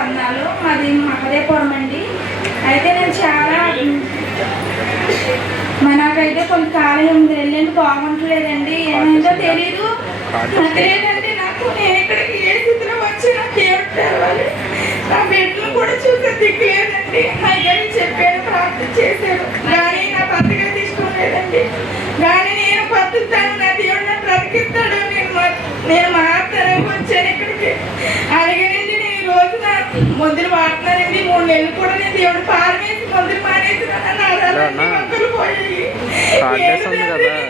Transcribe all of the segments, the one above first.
వందనాలు. మాది మహదేపురం అండి. అయితే నేను చాలా నాకైతే కొంతకాలం వెళ్ళండి బాగుంటలేదండి. ఏమైందో తెలీదు తెలియదండి నాకు. నేను ఇక్కడికి ఏ స్థితిలో వచ్చి నాకు ఏమిటి తెలవాలి. నా బిడ్డలు కూడా చూసే దిక్కులేదండి. అయితే చెప్పాను, ప్రార్థన చేశాను, కానీ నా భర్తగా తీసుకోలేదండి. కానీ నేను బతుకుతాను, నా దేవుడు నన్ను బ్రతికిస్తాడు, నేను మాత్రమే వచ్చాను ఇక్కడికి. అలాగేనండి నేను ఈ రోజున మందులు వాడుతున్నానండి. 3 నెలలు కూడా నేను దేవుడు పారవేసి మందులు మానేసి మొక్కలు పోయాయి.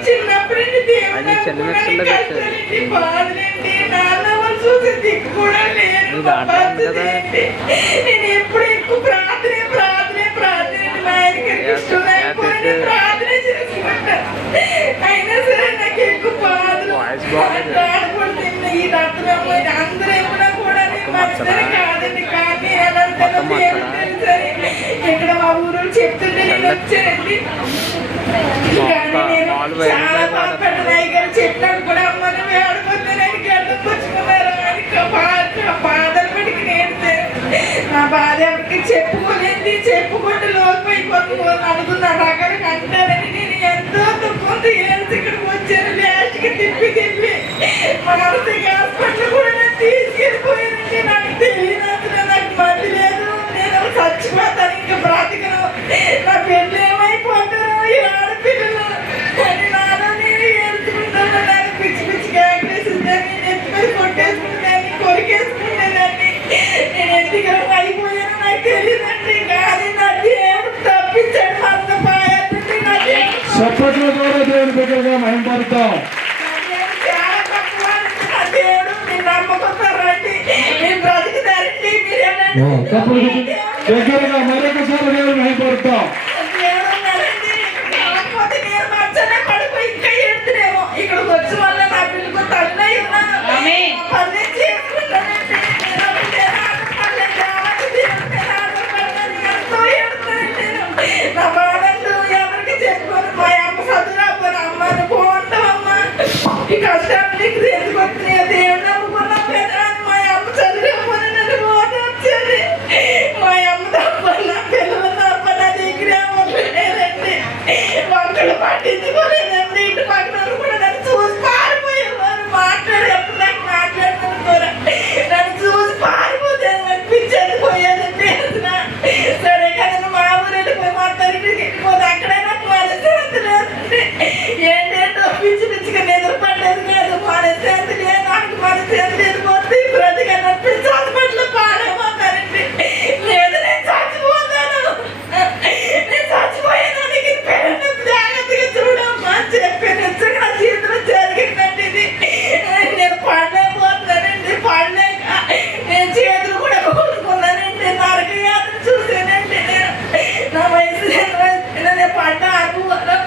చిన్నప్పుడు దేవుడు బాధలండి, నాన్న వాళ్ళు చూసే దిక్కు కూడా లేదు. నేను ఎప్పుడు ఎక్కువ ప్రార్థనే మా ఆయనకి ఇష్టం లేకపోతే ప్రార్థన చేసుకుంటాను. అయినా సరే నాకు ఎక్కువ బాధలు ఆడకూడదు. ఈ రత్నము అందరూ ఏమన్నా కూడా మంచిదని కాదండి. కానీ ఇక్కడ మా ఊరు చెప్తుంటే నేను వచ్చానండి. కానీ నేను చాలా బాధపడ్డాయి గారు చెప్పినట్టు కూడా అమ్మని ఆడుకుంటానని గడ్డం పుచ్చుకున్నారు. బాధలు పెట్టి నేను నా బాధ ఎవరికి చెప్పుకోలేదు. చెప్పుకుంటూ లోపైపోతుంది అనుకున్నా రకాలకు అంటారని నేను ఎంతో దుఃఖంతో ఏల్చి ఇక్కడికి వచ్చాను. లాస్ట్కి తిప్పి మానసిక హాస్పిటల్ కూడా నేను తీసుకెళ్ళిపోయానండి. నాకు తెలియదు, నాకు మతి లేదు, నేను చచ్చిపోతాను, ఇంకా బ్రతకను, నా పెళ్ళి ఏమైపోతాను ఈ ఆడపిల్లలు అని నాలో నేను ఏల్చుకుంటాను. నాకు పిచ్చి పిచ్చిగా ఆగ్రహించిందని నెత్తిమీద కొట్టేసుకుంటాను, కొరికేసుకుంటానండి. నేను ఎందుకలా అయిపోయాను నాకు తెలియదండి. కానీ నా దేవుడు తప్పించాడు అంత పాయాలండి. నా సప్పట్లో కూడా దేవుని దగ్గరగా మహిమపడతాం. చాలా తక్కువ నా దేవుడు. మీరు నమ్మకంతో రండి, మీరు బ్రతికిదారండి. దగ్గరగా మరొకసారి దేవుని మహిమపడతాం. దేవుడు ఉన్నారండి. కాకపోతే నేను మంచనే పడిపోయి ఇంకా ఎడుతున్నామో. ఇక్కడికి వచ్చి వల్ల నా పిల్లలకు తల్లి ఉన్నాను, పని చేసుకుంటానండి. నా బాధలు ఎవరికి చెప్పుకోను. మా అమ్మ చదువురాపోయిన అమ్మని బాగుంటావమ్మా, ఈ కష్టాలు నీకు ఎందుకు వస్తున్నాయో దేవుడు నమ్ముకున్నాం కదా అని మా అమ్మ చదువురాపోయిన నన్ను బాగా వచ్చేది. మా అమ్మ తప్ప నా పిల్లల తప్ప నా దగ్గర లేదండి. ఒక్కడు పట్టించుకోలేదండి. ఇంటి పక్కన కూడా నన్ను చూసి పారిపోయేవారు. మాట్లాడేప్పుడు నాకు మాట్లాడుతున్నారు, నన్ను చూసి పారిపోతే అనిపించేది పోయేదండి. సరే కదా మా ఊరు వెళ్ళిపోయి మా తల్లికి వెళ్ళిపోతే అక్కడే నాకు మనశ్శాంతి లేదండి. ఏంటంటో పిచ్చి పిచ్చిగా నిద్ర పడలేదు కాదు, మనశ్శాంతి లేదు. నాకు మనశ్శాంతి లేదు. పోతే బ్రతిగా నప్పించి హాస్పిటల్లో పాడైపోతానండి. లేదు నేను చచ్చిపోతాను, నేను చచ్చిపోయేదానికి జాగ్రత్తగా చూడమ్మా చెప్పి నిజంగా నా జీవితంలో జరిగిందండి ఇది. నేను పడలేకపోతున్నానండి. పడలేక నేను చేతులు కూడా కొట్టుకున్నానండి. నరక యాత్ర చూసానండి. నా వయసు నేను పడ్డ అనుభవం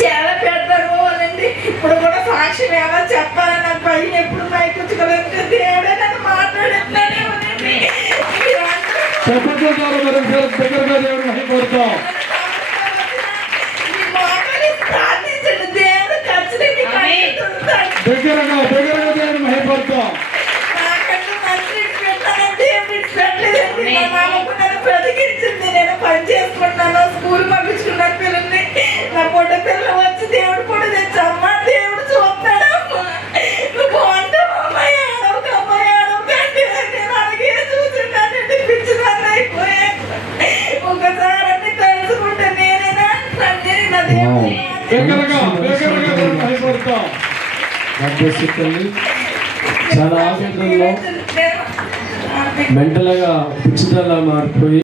చాలా పెద్ద అనుభవం అండి. ఇప్పుడు కూడా సాక్ష్యం ఏమో చెప్పాలని నాకు భయం ఎప్పుడు పైకొచ్చుకోవాలంటే దేవుడే నన్ను మాట్లాడుతున్నానే ఉండండి. దగ్గరగా దేవుని మహిమపడతాం. ప్రార్థించండి, దేవుడు ఖచ్చితంగా దగ్గరగా దేవుని మహిమపడతాం. నాకంటూ మంచి పెట్టానండి, పెట్టలేదండి. మా మామకు నన్ను బ్రతికించింది. నేను పని చేసుకుంటున్నాను, స్కూల్ పంపించుకున్నాను పిల్లల్ని. నా పొట్ట పిల్లలు వచ్చి దేవుడు కూడా తెచ్చమ్మా, దేవుడు చూస్తాడమ్మా, నువ్వు బాగుంటావమ్మా, ఏడవకమ్మా ఏడవకండి. నేను అలాగే చూసింటానండి. పిచ్చిదాన్ని అయిపోయాను. ఒకసారి అన్ని తెలుసుకుంటే నేనేనా నా దేవుడు మహిమపడతాం. చాలా ఆవేదనలో మెంటల్గా పిచ్చిదల్లా మారిపోయి